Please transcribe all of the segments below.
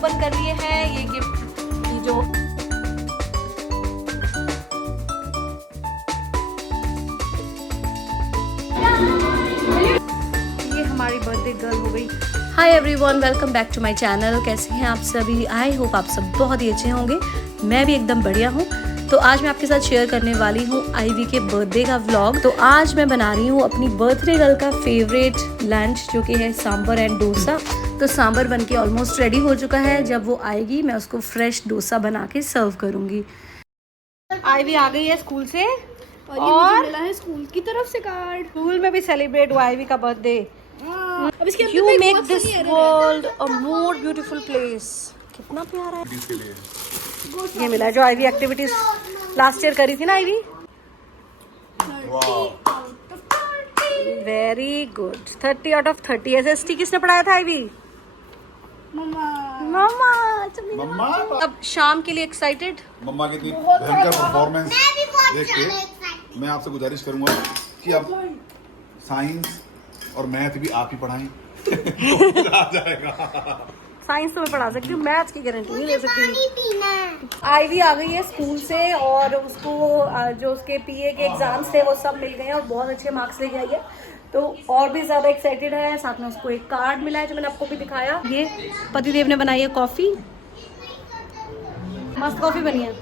Open कर लिए हैं ये गिफ्ट की जो ये हमारी बर्थडे गर्ल हो गई। Hi everyone, welcome back to my channel. कैसे हैं आप सभी? आई होप आप सब बहुत ही अच्छे होंगे। मैं भी एकदम बढ़िया हूँ। तो आज मैं आपके साथ शेयर करने वाली हूँ आईवी के बर्थडे का व्लॉग। तो आज मैं बना रही हूँ अपनी बर्थडे गर्ल का फेवरेट लंच जो कि है सांभर एंड डोसा। तो सांभर बनके ऑलमोस्ट रेडी हो चुका है। जब वो आएगी मैं उसको फ्रेश डोसा बना के सर्व करूँगी। आईवी आ गई है स्कूल से और मिला है स्कूल की तरफ से कार्ड। स्कूल में भी सेलिब्रेट हुआ आईवी का बर्थडे। अब इसके अंदर You एक make बहुत this funny error world a more beautiful place। कितना प्यारा है। ये मिला है जो आईवी एक्टिविटीज लास्ट ईयर करी थी ना Ivy. Very good, 30 out of 30। SST किसने पढ़ाया था आईवी? मम्मा। मम्मा। मम्मा अब शाम के लिए एक्साइटेड? मम्मा की इतनी भयंकर परफॉर्मेंस देख के मैं आपसे गुजारिश करूंगा कि अब साइंस और मैथ भी आप ही पढ़ाएं तो आ जाएगा। साइंस तो मैं पढ़ा सकती हूँ, मैथ्स की गारंटी नहीं ले सकती। आईवी आ गई है स्कूल से और उसको जो उसके पीए के एग्जाम्स थे वो सब मिल गए हैं और बहुत अच्छे मार्क्स लेके आई है। तो और भी ज़्यादा एक्साइटेड है। साथ में उसको एक कार्ड मिला है जो मैंने आपको भी दिखाया। ये पतिदेव ने बनाई है कॉफ़ी, मस्त कॉफ़ी बनी है।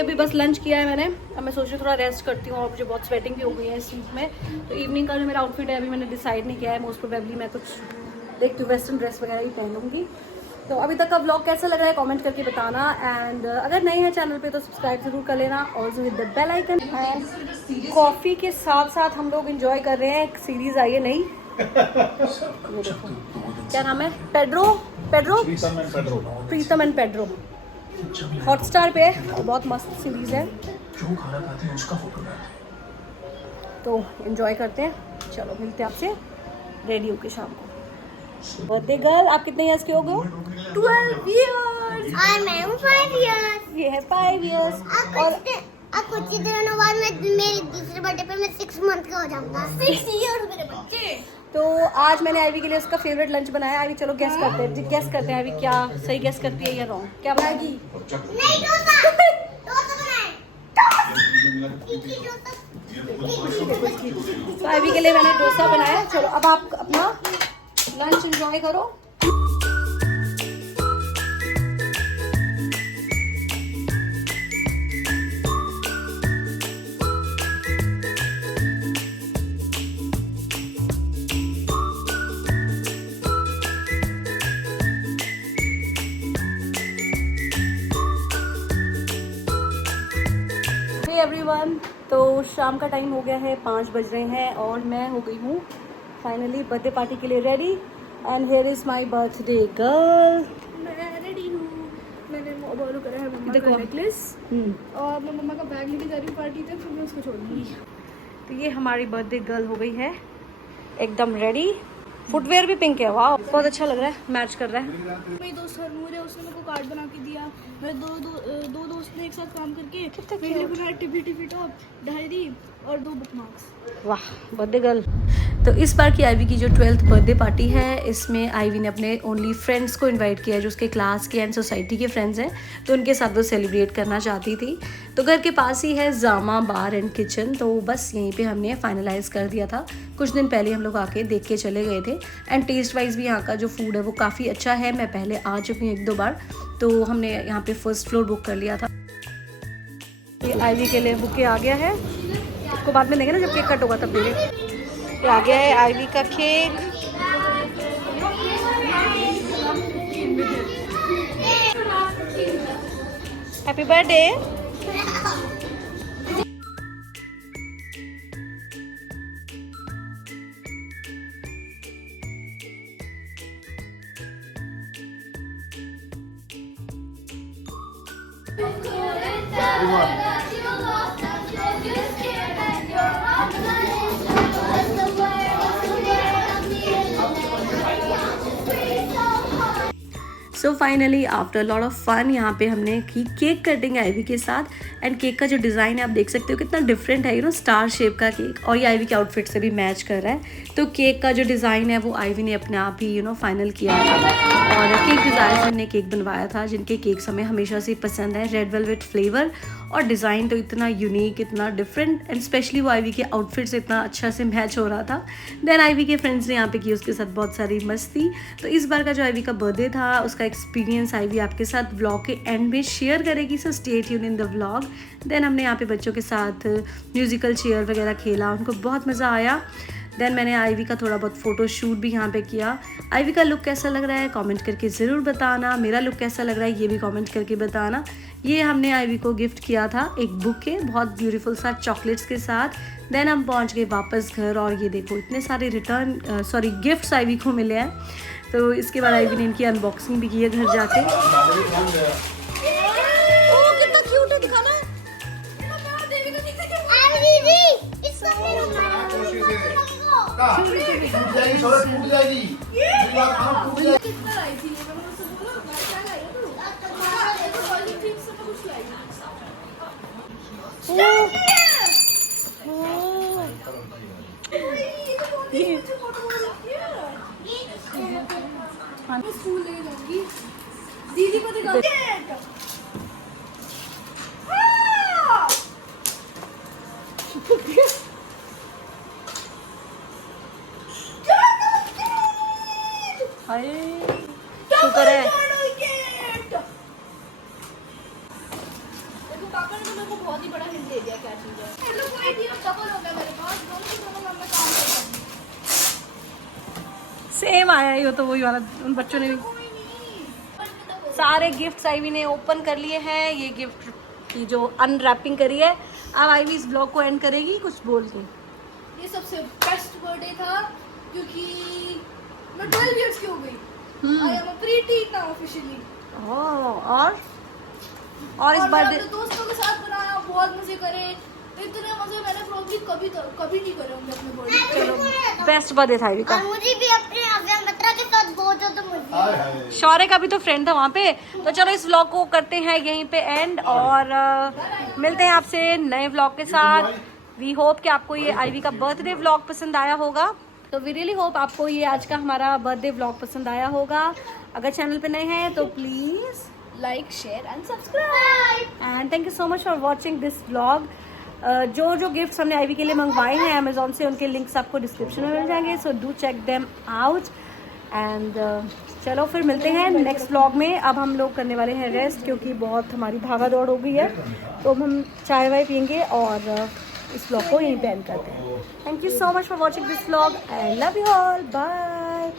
अभी बस लंच किया है मैंने। अब मैं सोच रही हूँ थोड़ा रेस्ट करती हूँ और मुझे बहुत स्वेटिंग भी हो गई है इस चीज़ में। तो इवनिंग का जो मेरा आउटफिट है अभी मैंने डिसाइड नहीं किया है। मोस्ट प्रोबेबली मैं कुछ देखती हूँ वेस्टर्न ड्रेस वगैरह ही पहनूंगी। तो अभी तक का व्लॉग कैसा लग रहा है कमेंट करके बताना। एंड अगर नए हैं चैनल पे तो सब्सक्राइब जरूर कर लेना और with the bell icon. And coffee के साथ साथ हम लोग एंजॉय कर रहे हैं एक सीरीज आई है नई। ये देखो क्या नाम है? Pedro Pritam and Pedro. Hotstar पे है और बहुत मस्त सीरीज है। तो एंजॉय करते हैं। चलो मिलते हैं आपसे रेडी होके शाम को। बर्थडे गर्ल आप कितने इयर्स के हो गए? 12 इयर्स। और मैं हूँ 5 इयर्स। ये है 5 इयर्स। और अब कुछ ही दिनों बाद मैं मेरे दूसरे बर्थडे पे मैं 6 मंथ का हो जाऊंगा। 6 इयर्स मेरे बच्चे। तो आज मैंने आईवी के लिए उसका फेवरेट लंच बनाया। आईवी चलो गेस करते हैं, गेस करते हैं आईवी क्या सही गेस करती है या रॉन्ग। क्या बनाएगी? नहीं डोसा। डोसा बनाए। तो आईवी के लिए मैंने डोसा बनाया। चलो अब आप अपना लंच एंजॉय करो। एवरीवन, तो शाम का टाइम हो गया है, 5 बज रहे हैं और मैं हो गई हूँ फाइनली बर्थडे पार्टी के लिए ready. And here is my birthday girl. मैं रेडी हूँ। मैंने बोलो करा है मम्मा देखो। का नेकलेस और मैं मम्मा का बैग लेके जा रही हूँ पार्टी तक, फिर मैं उसको छोड़ दूँगी। तो ये हमारी बर्थडे गर्ल हो गई है एकदम रेडी। फुटवेयर भी पिंक है। वाह बहुत अच्छा लग रहा है, मैच कर रहा है। मेरी दोस्त हरनूर है, उसने मेरे को कार्ड बना के दिया। मेरे दो दोस्त ने एक साथ काम करके कितने मेरे लिए बनाया टिफी टॉप, डायरी और 2 बुक मार्क्स। वाह बर्थडे गर्ल। तो इस बार की आईवी की जो 12th बर्थडे पार्टी है इसमें आईवी ने अपने ओनली फ्रेंड्स को इनवाइट किया है जो उसके क्लास के एंड सोसाइटी के फ्रेंड्स हैं। तो उनके साथ वो सेलिब्रेट करना चाहती थी। तो घर के पास ही है जामा बार एंड किचन। तो बस यहीं पे हमने फाइनलाइज कर दिया था। कुछ दिन पहले हम लोग आके देख के चले गए थे। एंड टेस्ट वाइज भी यहाँ का जो फूड है वो काफ़ी अच्छा है। मैं पहले आ चुकी हूँ 1-2 बार। तो हमने यहाँ पे फर्स्ट फ्लोर बुक कर लिया था। ये आईवी के लिए बुके आ गया है। इसको बाद में देंगे ना जब केक कट होगा तब देंगे। ये आ गया है आईवी का केक। Happy birthday. So finally after lot of fun यहाँ पे हमने की केक कटिंग आईवी के साथ। एंड केक का जो डिज़ाइन है आप देख सकते हो कितना डिफरेंट है, यू नो स्टार शेप का केक, और ये आईवी के आउटफिट से भी मैच कर रहा है। तो केक का जो डिज़ाइन है वो आईवी ने अपने आप ही फाइनल किया था। और केक डिज़ाइन से हमने केक बनवाया था, जिनके केक्स हमें हमेशा से पसंद है, रेड वेलवेट फ्लेवर, और डिज़ाइन तो इतना यूनिक, इतना डिफरेंट, एंड स्पेशली वो आईवी के आउटफिट से इतना अच्छा से मैच हो रहा था। देन आईवी के फ्रेंड्स ने यहाँ पे की उसके साथ बहुत सारी मस्ती। तो इस बार का जो आईवी का बर्थडे था उसका एक्सपीरियंस आईवी आपके साथ व्लॉग के एंड में शेयर करेगी, so stay tune in the vlog. Then हमने यहाँ पे बच्चों के साथ म्यूजिकल चेयर वगैरह खेला, उनको बहुत मज़ा आया। देन मैंने आईवी का थोड़ा बहुत फ़ोटो शूट भी यहाँ पे किया। आईवी का लुक कैसा लग रहा है कमेंट करके ज़रूर बताना, मेरा लुक कैसा लग रहा है ये भी कमेंट करके बताना। ये हमने आईवी को गिफ्ट किया था एक बुके बहुत ब्यूटीफुल सा चॉकलेट्स के साथ। देन हम पहुँच गए वापस घर, और ये देखो इतने सारे गिफ्ट्स आईवी को मिले हैं। तो इसके बाद आईवी ने इनकी अनबॉक्सिंग भी की है घर जाके। कितना क्यूट है, दिखाना। टूट जाएगी। कितना लाई थी ये, मैंने उससे बोला मैं क्या लाई है तू? तो वाली थी से मैं कुछ लाई। ये तो फोटो लगती है। मैं स्कूल ले जाऊंगी, दीदी को दिखाऊंगी। शुक्र है। देखो पापा ने तो मेरे को बहुत ही बड़ा हिंट दे दिया क्या चीज है। लोग कोई भी डबल हो गया मेरे पास, दोनों के दोनों में काम कर रहा हूं। सेम आया ही हो तो वही वाला, उन बच्चों ने भी कोई नहीं। सारे गिफ्ट्स आईवी ने ओपन कर लिए हैं। ये गिफ्ट की जो अनरैपिंग करी है, अब आईवी इस ब्लॉग को एंड करेगी कुछ बोल के। ये सबसे बेस्ट बर्थडे था क्योंकि मैं 12 इयर्स की हो गई। I am a pretty now officially. और इस बार बर्थडे दोस्तों के साथ बनाया, बहुत मजे करे, इतने मजे मैंने प्रॉब्ली कभी नहीं करे होंगे अपने बर्थडे। बेस्ट बर्थडे था आईवी का। और मुझे भी अपने अव्या मित्रा के साथ बहुत ज़्यादा मजा आया। शौर्य का भी तो फ्रेंड था वहाँ पे। तो चलो इस व्लॉग को करते हैं यहीं पे एंड, और मिलते हैं आपसे नए व्लॉग के साथ। वी होप कि आपको ये आईवी का बर्थडे व्लॉग पसंद आया होगा। तो वी रियली होप आपको ये आज का हमारा बर्थडे व्लॉग पसंद आया होगा। अगर चैनल पे नए हैं तो please like share and subscribe and thank you so much for watching this vlog. जो गिफ्ट्स हमने आईवी के लिए मंगवाए हैं अमेजोन से, उनके लिंक्स आपको डिस्क्रिप्शन में मिल जाएंगे, so do check them out. And चलो फिर मिलते हैं नेक्स्ट व्लॉग में। अब हम लोग करने वाले हैं रेस्ट, क्योंकि बहुत हमारी भागा दौड़ हो गई है। तो अब हम चाय वाय पियेंगे और इस व्लॉग को यहीं पे एंड करते हैं। Thank you so much for watching this vlog. I love you all, bye.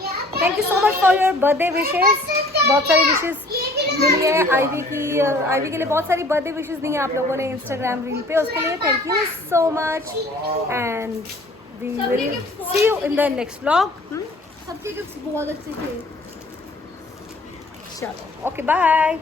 Thank you so much for your birthday wishes. बहुत सारी विशेस मिली है आईवी की। आईवी के लिए बहुत सारी बर्थडे विशेस दी हैं आप लोगों ने इंस्टाग्राम रील पे, उसके लिए thank you so much. And we will see you in the next vlog. सबके गिफ्ट्स बहुत अच्छे थे। चलो ओके बाय।